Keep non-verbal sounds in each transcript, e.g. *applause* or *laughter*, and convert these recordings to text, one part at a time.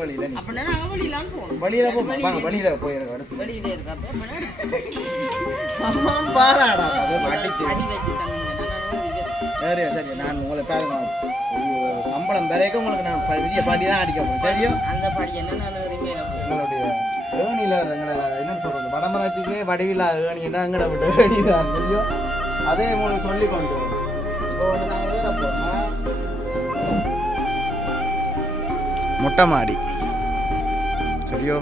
வழியில அப்படின்னா போகணும். வழியில போ வாங்க வழியில போயிருங்க அடுத்து. இருக்கப்ப அம்மா பாராடா. சரி சரி. நான் உங்களை பாருங்க சம்பளம் வரைக்கும் உங்களுக்கு நான் பெரிய பாட்டி தான் அடிக்க போறேன். தெரியும்? அந்த படி என்ன நான் ஏணியில் எங்களை என்ன சொல்றது? வடமராட்சிக்கு வடிவில்லா ஏணின்னா எங்கட விட்டு ஏணி தான். தெரியும்? அதே உங்களுக்கு சொல்லி கொண்டு வந்து நாங்கள் மொட்டை மாடி சரியோ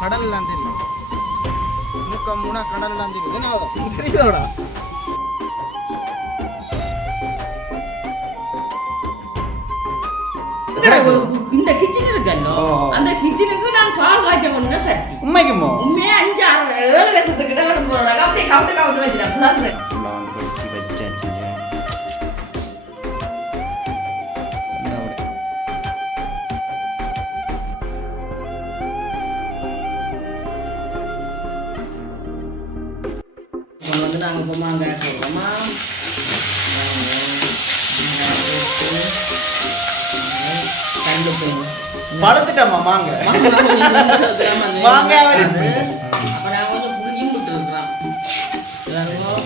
கடல்லாம் தெரியும் முக்கம் மூணா கடல்லாம் தெரியும் என்ன ஆகும்? தெரியுதோடா இந்த கிச்சன் இருக்கல்லோ. அந்த கிச்சனுக்கு நான் பால் காய்ச்ச கொண்ட சட்டி. உண்மைக்குமோ? உண்மையா அஞ்சு ஆறு ஏழு வருஷத்துக்கு கிட்ட போறாங்க அப்படியே கவுட்டு கவுட்டு வந்து நாங்கள் இப்போ மாங்காய் போடுறோமா கண்டு போகும் பழுத்துட்டம்மா மாங்க மாங்காய் மாங்காய் வருது. அப்போ நான் கொஞ்சம் புளியும் விட்டுருக்குறோம்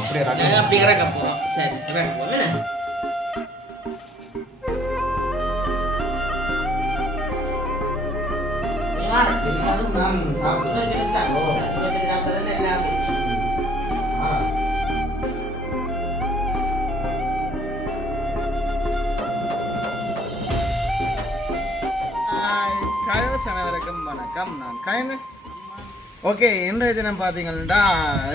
அப்படியே இறக்க நாங்கள் அப்படி இறக்க போகிறோம் சரி இறக்க போகிறோம் என்ன நீ வார. நான் அனைவருக்கும் வணக்கம். நான் கயந்து. ஓகே இன்றைய தினம் பார்த்தீங்கன்னா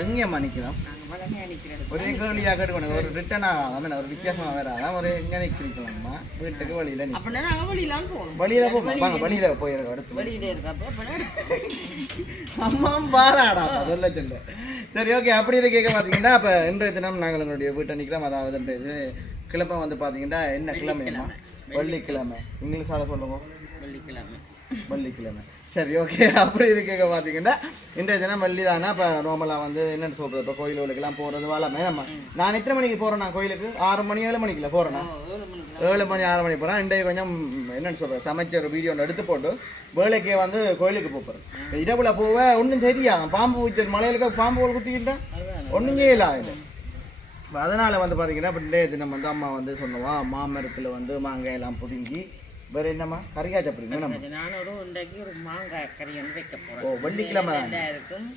எங்கே அனுப்பிடுறது ஒரே கேள்வியாக கேட்டுக்கணும் ஒரு ரிட்டனாக ஆகாம ஒரு வித்தியாசமாக வேற அதான் ஒரு எங்கே நிற்கிறீங்களம்மா வீட்டுக்கு வழியில் நீ அப்படின்னா நாங்கள் வெளியிலாம் போகணும். வழியில போ வாங்க வழியில போயிருக்க அடுத்து. அம்மா பாராடா சொல்ல சொல்ல. சரி ஓகே அப்படி இருக்க கேட்க பார்த்தீங்கன்னா இப்போ இன்றைய தினம் நாங்கள் எங்களுடைய வீட்டை நிற்கிறோம். அதாவது இது கிழமை வந்து பார்த்தீங்கன்னா என்ன கிழமைமா வெள்ளிக்கிழமை. இங்கிலீஷால சொல்லுங்க. வெள்ளிக்கிழமை. வெள்ளிக்கிழமை. சரி ஓகே அப்படி இது கேட்க பார்த்தீங்கன்னா இன்றைய தினம் வெள்ளி தானே இப்போ நார்மலாக வந்து என்னென்னு சொல்கிறது இப்போ கோயிலுக்கெல்லாம் போகிறது வளமே. நம்ம நான் எத்தனை மணிக்கு போகிறேன் நான் கோயிலுக்கு? ஆறு மணி ஏழு மணிக்குள்ள போகிறேன்னா ஏழு மணி ஆறு மணி போகிறேன் இன்றைய கொஞ்சம் என்னன்னு சொல்கிறேன் சமைச்ச ஒரு வீடியோ ஒன்று எடுத்து போட்டு வேலைக்கே வந்து கோயிலுக்கு போகிறேன் இரவுல போவ ஒன்றும் சரியா பாம்பு ஊச்சல் மலையிலுக்கு பாம்பு குத்திக்கிட்டேன் ஒன்றும் செய்யலாம் அதனால வந்து பார்த்தீங்கன்னா இப்போ இன்றைய தினம் வந்து அம்மா வந்து சொன்னவா மாமரத்தில் வந்து மாங்காய் எல்லாம் பிடுங்கி வேற என்னம்மா? கறிக்காய் சாப்பிடுங்க நான் ஒரு இன்றைக்கு ஒரு மாங்காய் கறி வந்து வைக்க போறேன். ஓ வெள்ளிக்கிழமை. இருக்கும்.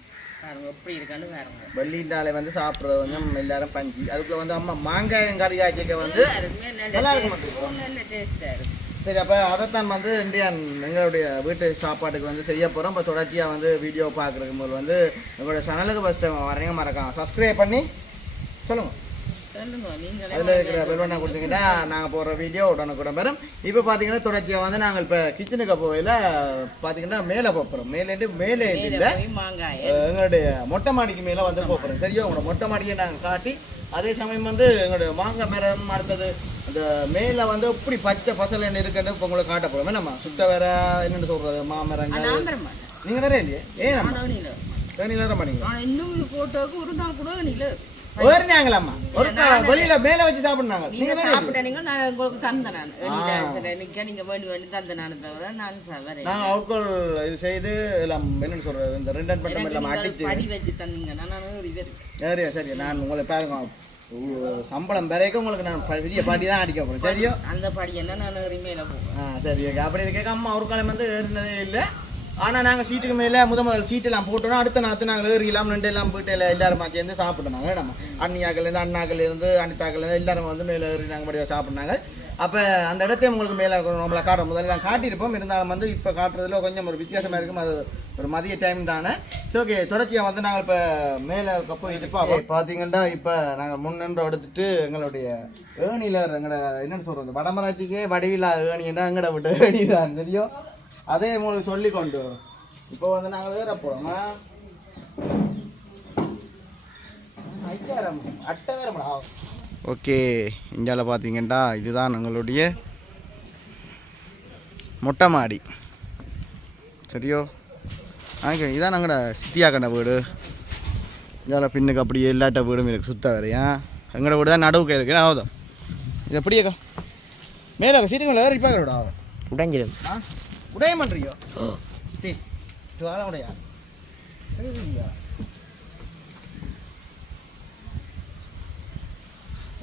பாருங்க எப்படி இருக்கான்னு பாருங்க. வெள்ளிண்டாலே வந்து சாப்பிட்றது கொஞ்சம் எல்லாரும் பஞ்சு. அதுக்குள்ள வந்து அம்மா மாங்காயம் கறிக்காய் கேட்க வந்து நல்லா இருக்குமே. நல்ல நல்லா இருக்க taste- மாட்டேங்குது நல்ல டேஸ்டா இருக்கும். சரி அப்போ அதைத்தான் வந்து இந்தியன் எங்களுடைய வீட்டு சாப்பாட்டுக்கு வந்து செய்ய போகிறோம் இப்போ தொடர்ச்சியாக வந்து வீடியோ பார்க்குறதுக்கு முதல் வந்து எங்களுடைய சேனலுக்கு ஃபஸ்ட் டைம் வரீங்க மறக்காம சப்ஸ்கிரைப் பண்ணி சொல்லுங்கள் அதில் இருக்கிற பெல்வண்ணா கொடுத்தீங்கன்னா நாங்கள் போடுற வீடியோ உடனுக்குடன் வரும். இப்போ பார்த்தீங்கன்னா தொடர்ச்சியாக வந்து நாங்கள் இப்போ கிச்சனுக்கு போகையில் பார்த்தீங்கன்னா மேலே போகிறோம் மேலே மேல இல்லை. எங்களுடைய மொட்டை மாடிக்கு மேலே வந்து போகிறோம் தெரியும் உங்களோட மொட்டை மாடியை நாங்கள் காட்டி அதே சமயம் வந்து எங்களுடைய மாங்காய் மரம் அடுத்தது அந்த மேலே வந்து இப்படி பச்சை பசலன்னு இருக்குன்னு இப்போ உங்களுக்கு காட்ட போகிறோம் நம்ம சுத்த வேற என்னென்னு சொல்கிறது மாமரங்கள். நீங்கள் வேற இல்லையே? ஏன் நம்ம ஆனால் நீல தேனியில் வர மாட்டீங்க ஆனால் இன்னும் போட்டோக்கு ஒரு நாள் கூட நீல ஏறினாங்களாம்மா. ஒரு வெளியில் மேலே வச்சு சாப்பிட்னாங்க. நீங்க சாப்பிட்டீங்க நான் உங்களுக்கு தந்தேன் நான். வெளியில நீங்க வேண்டி வேண்டி தந்தேன் நான் தவிர நான் நாங்கள் அவுட்கோல் இது செய்து எல்லாம் என்னன்னு சொல்கிறது இந்த ரெண்டு பட்டம் எல்லாம் அடிச்சு. படி வச்சு தந்தீங்கன்னா நான் சரி சரி நான் உங்களை பாருங்க. சம்பளம் வரைக்கும் உங்களுக்கு நான் பெரிய பாட்டி தான் அடிக்க போகிறேன் தெரியும் அந்த படி என்ன நான் ரிமையில ஆ சரி அப்படி இருக்க அம்மா ஒரு காலம் வந்து ஏறினதே இல்லை. ஆனால் நாங்கள் சீட்டுக்கு மேலே முத முதல் சீட்டெல்லாம் போட்டோம் அடுத்த நாற்று நாங்கள் ஏறிலாம் ரெண்டு எல்லாம் போயிட்டு எல்லாம் எல்லாருமா சேர்ந்து சாப்பிட்டோம் நம்ம. அண்ணியாக்கள்லேருந்து அண்ணாக்கள்லேருந்து அனிதாக்கள்லேருந்து எல்லாரும் வந்து மேலே ஏறி நாங்கள் படியாக சாப்பிட்னாங்க அப்போ அந்த இடத்தையும் உங்களுக்கு மேலே நம்மளை காட்டுறோம். முதல்ல நான் காட்டியிருப்போம். இருந்தாலும் வந்து இப்போ காட்டுறதுல கொஞ்சம் ஒரு வித்தியாசமாக இருக்கும். அது ஒரு மதிய டைம் தானே. சரி ஓகே தொடர்ச்சியாக வந்து நாங்கள் இப்போ மேலே போயிட்டு இப்போ பார்த்தீங்கன்னா இப்போ நாங்கள் முன்னின்று எடுத்துட்டு எங்களுடைய ஏணியில் எங்களோட என்னென்னு சொல்கிறது வடமராட்சிக்கே வடிவில்லா ஏணின்னா எங்கட விட்டு ஏணி தான். தெரியும்? அதே உங்களுக்கு சொல்லி கொண்டு வரோம் இப்போ வந்து நாங்கள் வேற போகிறோமா அட்டை வேற ஓகே. இந்தியாவில் பார்த்தீங்கன்னா இதுதான் எங்களுடைய மொட்டை மாடி. சரியோ? ஆங்க இதான் நாங்களோட சித்தியா கண்ட வீடு. இதில் பின்னுக்கு அப்படியே எல்லாட்ட வீடும் இருக்கு சுத்த வரையா எங்களோட வீடு தான் நடுவுக்கு இருக்கு. ஆகுதம் இது எப்படியேக்கா? மேலே சீட்டு மேலே வேறு இப்போ ஆகும் உடைஞ்சிடும். ஆ? உடைய பண்ணுறியோ சரி வேலை உடையா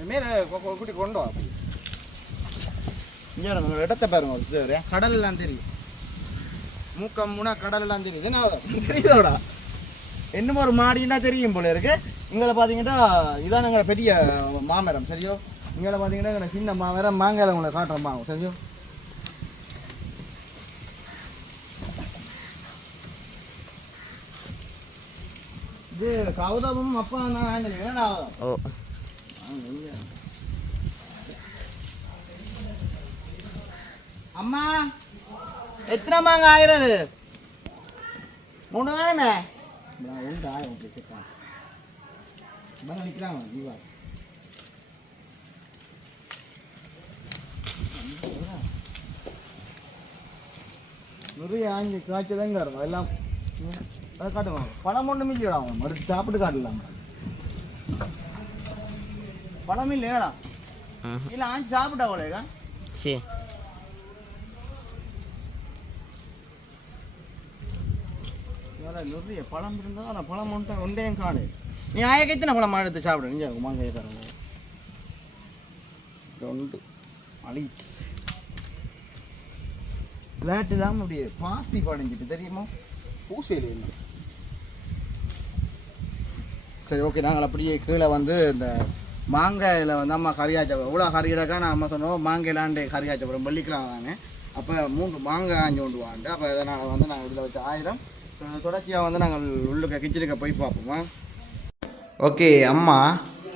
மேலே கூட்டி கொண்டு வா அப்படி. இங்கே நம்ம இடத்த பாருங்க கடல் எல்லாம் தெரியும். மூக்கம் முனா கடல் எல்லாம் தெரியுது என்ன? *laughs* தெரியுதோடா. இன்னும் ஒரு மாடின்னா தெரியும் போல இருக்கு. இங்கே பார்த்தீங்கன்னா இதான் எங்களை பெரிய மாமரம் சரியோ? இங்கே பார்த்தீங்கன்னா எங்களை சின்ன மாமரம் மாங்காயில் உங்களை காட்டுறோம் வாங்க சரியோ? கௌதமும் அப்பா நான் ஆஞ்சனி என்னடா? ஓ. அம்மா எத்தனை மாங்க ஆயிரது? மூணு தானே? உண்டு ஆயிரம் நிற்கிறாங்க ஜீவா. நிறைய ஆஞ்சி காய்ச்சதங்க இருக்கும் எல்லாம். அதை காட்டுவாங்க. பழம் ஒன்று மிஞ்சிடா அவன். மறுத்து சாப்பிட்டு காட்டலாம். பழம் இல்லையாடா. இல்லை ஆஞ்சி சாப்பிட்டா அவளேக்கா சரி. நிறைய பழம் இருந்தால் ஆனால் பழம் ஒன்றை ஒன்றையும் காடு. நீ ஆயக்கு எத்தனை பழம் எடுத்து சாப்பிடு? நீங்க மாங்காய் தரங்க ரெண்டு. வேட்டு இல்லாமல் அப்படியே பாசி படைஞ்சிட்டு தெரியுமா? பூசையில் இல்லை சரி ஓகே நாங்கள் அப்படியே கீழே வந்து இந்த மாங்காயில் வந்து அம்மா கறியாச்ச எவ்வளோ கறியிடக்கா நான் அம்மா சொன்னோம் மாங்காயிலாண்டே கறியாச்சப்பறம் வெள்ளிக்கிழமை வாங்க அப்போ மூன்று மாங்காய் ஆஞ்சு கொண்டு வாங்க அப்போ இதனால் வந்து நாங்கள் இதில் வச்சு ஆயிரம். தொடர்ச்சியாக வந்து நாங்கள் உள்ளுக்க கிச்சனுக்கு போய் பார்ப்போமா? ஓகே அம்மா.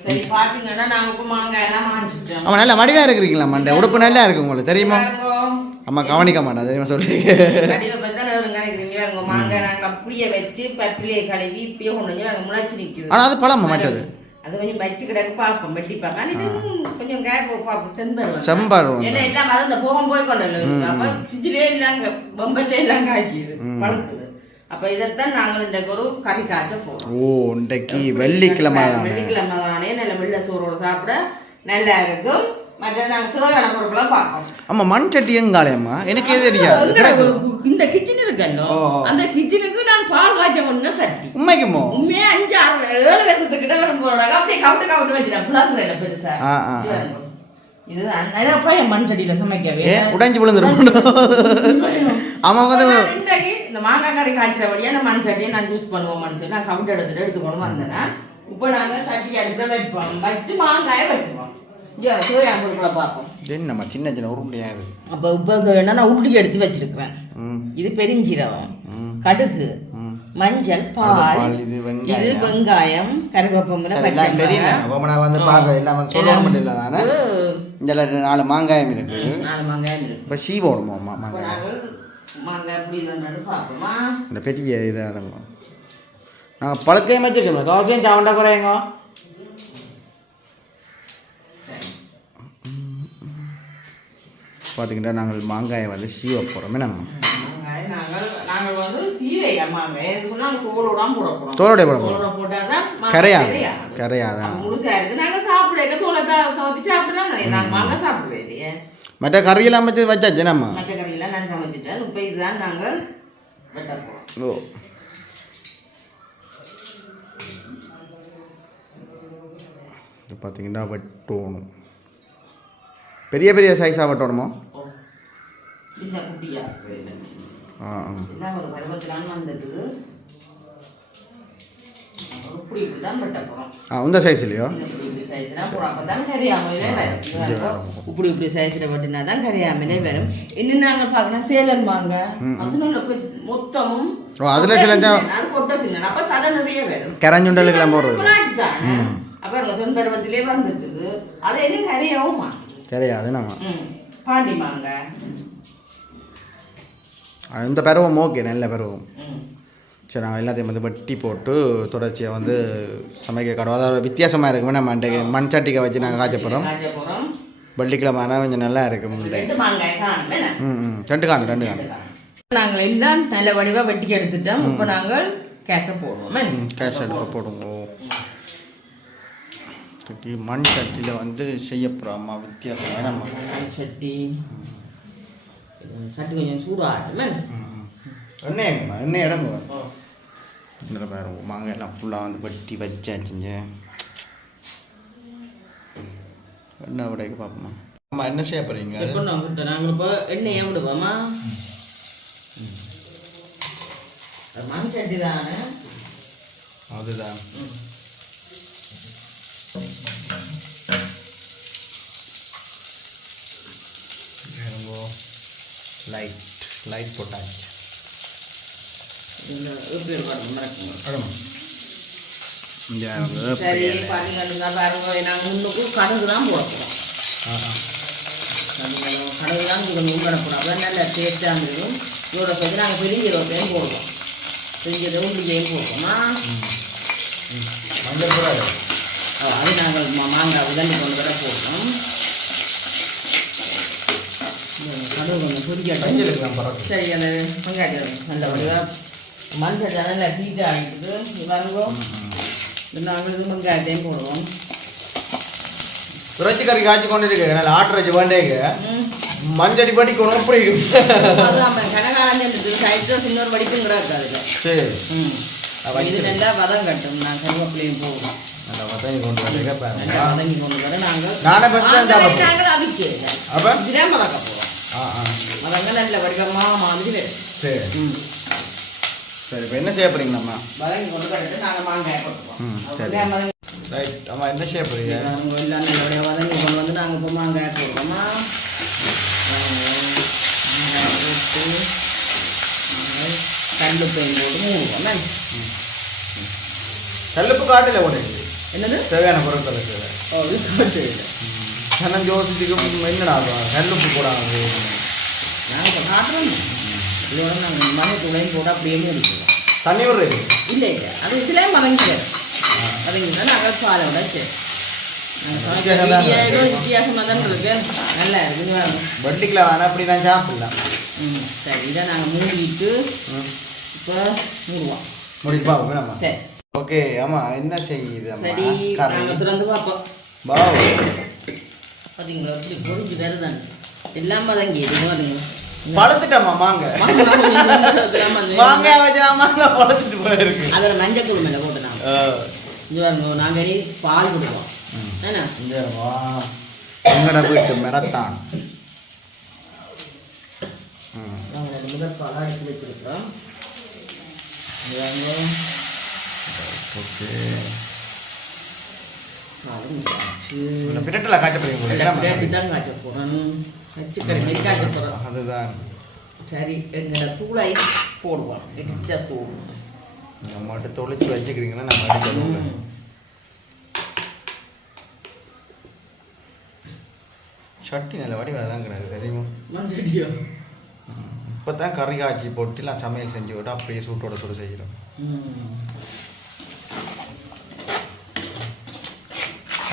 சரி பாத்தீங்கன்னா நாங்க இப்ப மாங்காய் எல்லாம் மாறிச்சிட்டோம் அம்மா நல்லா வடிவாக இருக்கிறீங்களா மண்டை உடுப்பு நல்லா இருக்கு உங்களுக்கு தெரியுமா. அம்மா கவனிக்க மாட்டா தெரியுமா சொல்லி ஆனால் அது பழமா மாட்டது அது கொஞ்சம் வச்சு கிடக்கு பார்ப்போம் வெட்டி பார்ப்போம். கொஞ்சம் செம்பருவம் செம்பாடு வந்து. ஏன்னா எல்லாம் போகம் போய் கொண்டு அப்ப சிஜிலே இல்லாங்க பழுக்குது. அப்ப இதைத்தான் நாங்கள் இன்றைக்கு ஒரு கறி காய்ச்ச போறோம். ஓ இன்றைக்கு வெள்ளிக்கிழமை வெள்ளிக்கிழமை தானே. நல்ல வெள்ளை சோறோட சாப்பிட நல்லா இருக்கும். நாங்கள் அம்மா மண் சட்டி எங்காலையம்மா எனக்கு எது தெரியாது இந்த கிச்சன் ஓ. அந்த கிச்சனுக்கு நான் பால் காய்ச்ச பண்ண சட்டி உண்மைக்குமோ உண்மையா அஞ்சு ஆறு ஏழு வருஷத்துக்கிட்ட வரும் போறாங்க அப்படியே கவுட்டு கவுட்டு வச்சுட்டேன் புலாக்குறேன் பெருசா இது நிறையப்பா என் மண் சட்டியில சமைக்கவே உடைஞ்சு விழுந்துரும் அம்மா வந்து இந்த மாங்காய் கறி காய்ச்சிற வழியா நான் மண் சட்டியை நான் யூஸ் பண்ணுவோம்னு சொல்லி நான் கவுண்ட் எடுத்துட்டு எடுத்துக்கணும் வந்தேன்னா இப்போ நாங்க சட்டி அடுப்புல வைப்போம் வச்சுட்டு மாங்காயை வைப்போம் என்னம்மா சின்ன சின்ன உருண்டையாது அப்போ இப்போ வேணா நான் உருளி எடுத்து வச்சிருக்கிறேன் ம். இது பெருஞ்சீரகம் ம். கடுகு ம். மஞ்சள் பால் இது வெங்காயம். சரி, பச்சை வந்து நாலு மாங்காயம் இருக்கு. நாலு மாங்காயம் இருக்கு. இப்போ சீவோடுமா அம்மா இப்போ மாங்காய் நாங்கள் மாங்காய் எப்படி இல்லைன்னு பார்ப்போமா இந்த பெரிய இதாக நாங்கள் பழக்கையும் வச்சுக்கணும் தோசையும் சாவண்டா குறையுங்க. பார்த்தீங்கன்னா நாங்கள் மாங்காயை வந்து சீவ போகிறோமே நம்ம மாங்காய் நாங்கள் நாங்கள் வந்து சீரையா மாங்காய் எனக்கு சொன்னால் தோலோடாம போடக்கூடாது தோலோட போட போகிறோம் கரையாது. கரையாது. கரையாதான் மற்ற கறியெல்லாம் வச்சு வச்சாச்சு. நம்ம ஓ. இது பார்த்தீங்கன்னா வெட்டணும். பெரிய பெரிய சைஸாக வெட்டணுமோ? ஆ ஒரு பருவத்திலான்னு வந்துட்டு இப்படி இப்படி சைஸில் வெட்டினா தான் கரையாமலே வரும். இன்னும் நாங்கள் பார்க்கணும் நல்ல பெ- மொத்தமும் அதுல சில கரஞ்சுண்டலுக்கெல்லாம் போடுறது. பிளாட் தானே. அப்போ எங்கள் சொந்த பருவத்திலே வந்துட்டுது அது என்ன கரையாவும் கிடையாது நம்ம. பாண்டி மாங்காய் இந்த பருவம் ஓகே நல்ல பருவம். சரி நாங்கள் எல்லாத்தையும் வந்து வெட்டி போட்டு தொடர்ச்சியாக வந்து சமைக்க கடுவோம் அதாவது வித்தியாசமாக இருக்குமே நம்ம அன்றைக்கு மண் சட்டிக்கை வச்சு நாங்கள் காய்ச்ச போகிறோம் வெள்ளிக்கிழமை ஆனால் கொஞ்சம் நல்லா இருக்கும் காணும்? ம் ம். ரெண்டு காண்டு ரெண்டு காண்டு நாங்கள் எல்லாம் நல்ல வடிவா வெட்டி எடுத்துட்டோம். இப்போ நாங்கள் கேஸை போடுவோம் கேஷ் போடுங்க ஓ சட்டி மண் சட்டியில் வந்து செய்ய போகிறோம் அம்மா வித்தியாசம் வேணாம்மா மண் சட்டி. சட்டி கொஞ்சம் சூடாகட்டுமே எண்ணெய் எங்கம்மா எண்ணெய் இடங்குவா இதில் பாருங்க மாங்காய் எல்லாம் ஃபுல்லாக வந்து வெட்டி வச்சாச்சுங்க. எண்ணெய் விடைக்கு பார்ப்போம்மா அம்மா என்ன செய்ய போகிறீங்க நாங்கள் இப்போ எண்ணெயை விடுவோமா? அது மண் சட்டி தானே அதுதான் லைட் லைட் போட்டாச்சு. சரி பாருங்க நாங்கள் முன்னுக்கு கடுகு தான் போடுறோம் கடுகு தான் உங்கடக்கூடாது நல்ல டேஸ்ட்டாக இருக்கும் இதோட சேர்த்து நாங்கள் பெருஞ்சீரகத்தையும் போடுவோம். பெருஞ்சீரகம் உள்ளிலையும் போடுவோமா? அது நாங்கள் மாங்காய் உதண்டி கொண்டு வர இந்த கடுகு கொஞ்சம் பரவாயில்ல. சரி அந்த வெங்காயம் நல்ல வடிவாக மண் சட்டி நல்லா ஹீட் ஆகிட்டு பாருங்க. நாங்கள் இது வெங்காயத்தையும் போடுவோம். இறைச்சி கறி காய்ச்சி கொண்டு இருக்கு. நல்ல ஆட்டுறச்சி வேண்டேங்க மஞ்சடி படிக்கணும் சைட்டில் இன்னொரு வடிக்கும் கூட இருக்காது. சரி. இது நல்லா வதம் கட்டும். நான் கருவேப்பிலையும் போடுவோம் இதுதான் வதக்க போகிறோம் ஆ ஆ. வதங்க நல்ல வடிவமாக மாதிரி வரும். சரி. இப்போ என்ன செய்ய போறீங்க நம்ம? ரைட் அம்மா என்ன செய்ய போறீங்க? வதங்கி கொண்டு வந்து நாங்கள் இப்போ மாங்காய் போடுவோமா கல்லுப்பையும் போட்டு மூடுவோம்? கல்லுப்பு காட்டில் உடையுது என்னது? தேவையான பொருட்களுக்கு ஓ இது போட்டு ஜனம் ஜோசிச்சுக்கு என்னடா கல்லுப்பு போடாது நாங்கள் காட்டுறோம். இதோட நாங்கள் மணி துளையும் போட்டு அப்படியே மூடிக்குவோம் தண்ணி விடுறது இல்லை இல்லை. அது இதுலேயே மதங்கிடும் மதங்கினா நாங்கள் பாலை விட சரி. வித்தியாசமாக தான் இருக்கு. நல்லா இருக்கு பாருங்க. வட்டிக்கில் வேணா அப்படி நான் சாப்பிடலாம். ம் சரி. இதை நாங்கள் மூடிட்டு இப்போ மூடுவோம். முடிப்பா சரி. ஓகே ஆமா என்ன செய்யுது சரி நாங்கள் திறந்து பார்ப்போம். பாவ் பார்த்தீங்களா இப்படி பொறிஞ்சு வருதானே எல்லாம் பதங்கி எதுவும் அதுங்க பழத்துட்டம்மா மாங்க மாங்காய் வச்சு பழத்துட்டு போயிருக்கு. அதில் மஞ்சள் தூள் மேலே போட்டு நாங்கள் இங்கே பாருங்க நாங்கள் பால் விடுவோம் என்ன? எங்கட வீட்டு மிரத்தான் நாங்கள் முதல் பாலாக எடுத்து வச்சுருக்கோம் இந்த பிரட்டில் காய்ச்ச போறீங்க காய்ச்ச போகிறோம் கச்சிக்கறி மாதிரி காய்ச்ச போகிறோம் அதுதான் சரி எங்களோட தூளை போடுவோம் இடிச்ச தூள் நம்ம மட்டும் தொளிச்சு வச்சுக்கிறீங்கன்னா நம்ம அடிக்கணும் சட்டி நல்ல வடிவாக தான் கிடக்கு தெரியுமா மஞ்சடியோ இப்போ தான் கறி காய்ச்சி போட்டுலாம் சமையல் செஞ்சு விட்டு அப்படியே சூட்டோட சுடு செய்கிறோம் அதுக்கு நல்லா ஒட்டிச்சு கொண்டு வரைக்க நல்லா பிரட்டலா வரைக்க பார்ப்போம் பார்ப்போமா ஓகே பார்த்தீங்கன்னா எங்களோட எங்களுடைய அப்பளத்தை பாருங்க என்ன மாதிரி கலரப்பளம் ஓமாம்மா. சொல்லி பாருங்க. வெங்காயம். என்ன வடிவா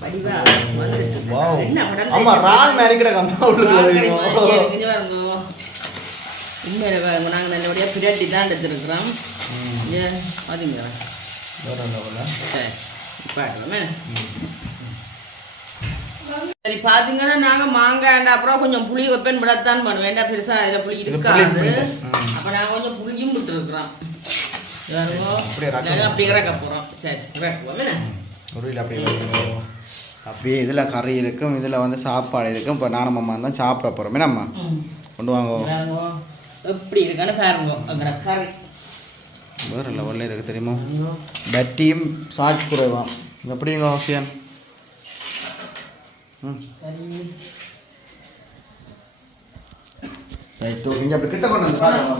வடிவா வந்துட்டு என்ன உடனே ஆமா ரால் உள்ளுக்குள்ள உண்மையில பாருங்க நாங்க பிரட்டி தான் எடுத்துருக்குறோம். ஆ? சரி பாட்டுமே சரி நாங்க மாங்காய் அப்புறம் கொஞ்சம் புளி வைப்பேன் விடத்தான் பண்ணுவேன். ஏன்டா பெருசா அதுல புளி இருக்காது. அப்ப நாங்க கொஞ்சம் புளியும் விட்டுருக்குறோம். அப்படியே இறக்க போறோம். சரி இறக்குவோம் என்ன? உருளையில் அப்படியே. அப்படியே இதில் கறி இருக்கும் இதில் வந்து சாப்பாடு இருக்கும். இப்போ நானும் அம்மா தான் சாப்பிட போகிறோம் என்னம்மா ம். கொண்டு வாங்க. பாருங்க. எப்படி இருக்கான்னு பாருங்க. கறி. வேறு லெவலில் இருக்குது தெரியுமா? பட்டியும் சார்ஜ் குறைவாம் எப்படிங்க ஹோசியன்? ம். சரி. ரைட் ஓகே இங்கே அப்படி கிட்ட கொண்டு வந்து பாருங்க.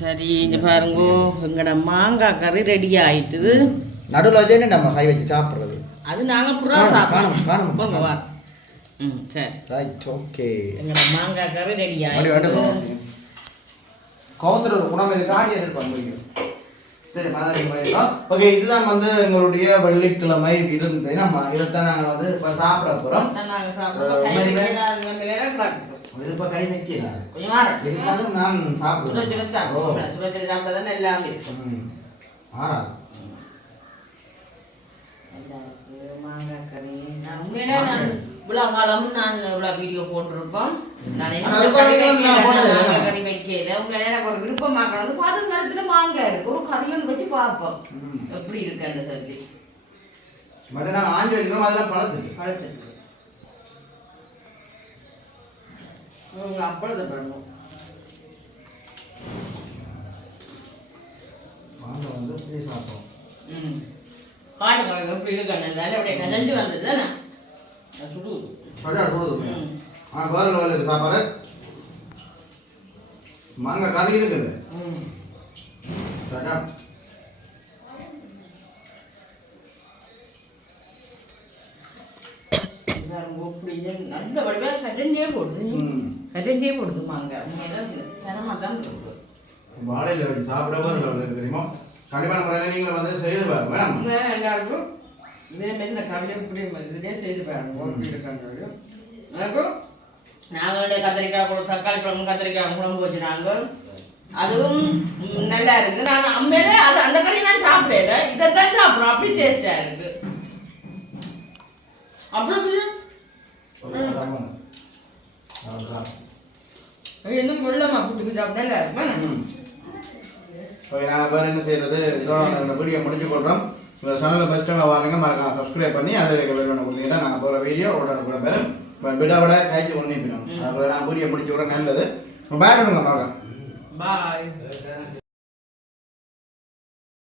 சரி இங்க பாருங்க. எங்கட மாங்காய் கறி ரெடி ஆயிட்டுது. நடுவில் வச்சு நம்ம கை வச்சு சாப்பிட்றது. அது நாங்க புறா சாப்பிடுவோம் காணும், வா. ம் சரி. ரைட் ஓகே எங்களோட மாங்காய் கறி ரெடி இது காடி எதிர்ப்பாங்க முடியும் சரி மாதிரி ஓகே இதுதான் வந்து எங்களுடைய வெள்ளிக்கிழமை இருந்து நம்ம இதைத்தான் நாங்கள் வந்து இப்போ சாப்பிட போகிறோம் நாங்கள். இது இப்போ கை மாறட்டும். இருந்தாலும் நான் சாப்பிடுவேன். ஓ சாப்பிடுவோம் சுட சுட சாப்பிட்டா தானே எல்லாம் இருக்கும் ம். மாங்காய் கறி. நான் உண்மையிலே நான் இவ்வளவு காலம் நான் வீடியோ போட்டிருப்போம். நான் என்ன மாங்காய் இல்லை. கறி வைக்கல. உண்மையிலே எனக்கு ஒரு விருப்பமாக்கணும் பாது நேரத்துல மாங்காய் இருக்கு. ஒரு கறியும் வச்சு பார்ப்போம். ம். எப்படி இருக்கு அந்த சந்தி மட்டும் நாங்கள் ஆஞ்சு வைக்கிறோம் அதெல்லாம் பழத்துக்கு. அப்பளத்தை வந்து சாப்பிட்டோம் ம். காட்டு கிழங்கு எப்படி இருக்கு அந்த அப்படியே கலந்து வந்தது தானே? சுடுது. ஆ வேறு லெவலுக்கு சாப்பாடு மாங்காய் கறி இருக்குது ம். நல்ல வடிவா கட்டஞ்சே போடுது கட்டஞ்சே போடுது மாங்காய். உண்மைதான் தரமா தான் இருக்கு. வாழையில் வச்சு சாப்பிட வேறு லெவலுக்கு தெரியுமா? கண்டிப்பான முறையில் நீங்களும் வந்து செய்து பாருங்க. எல்லாருக்கும் இதே மாதிரி இந்த கடையை இப்படி இதுலேயே செய்து பாருங்க. எப்படி இருக்காங்க எனக்கும் நாங்களுடைய கத்திரிக்காய் குழம்பு தக்காளி குழம்பு கத்திரிக்காய் குழம்பு வச்சுனாங்க அதுவும் நல்லா இருக்கு. நான் அம்மையிலே அது அந்த கறி நான் சாப்பிடல. இதைத்தான் சாப்பிடுறோம். அப்படி டேஸ்டா இருக்கு. அப்புறம் இது? இன்னும் வெள்ளமா புட்டுக்கு சாப்பிட்டா நல்லா இருக்கும். ஓகே நாங்கள் வேறு என்ன செய்யறது? இதோட இந்த வீடியோ முடிச்சு கொள்கிறோம் உங்கள் சேனலில் ஃபஸ்ட் டைம் வாங்க மறக்காம சப்ஸ்கிரைப் பண்ணி அதில் இருக்க வேறு ஒன்று கொடுத்தீங்கன்னா நாங்கள் போகிற வீடியோ உடனே கூட பெறும் விட விட கைக்கு ஒன்று அப்புறம் நான் வீடியோ முடிச்சு விட நல்லது. பேக் பண்ணுங்க பார்க்க பாய்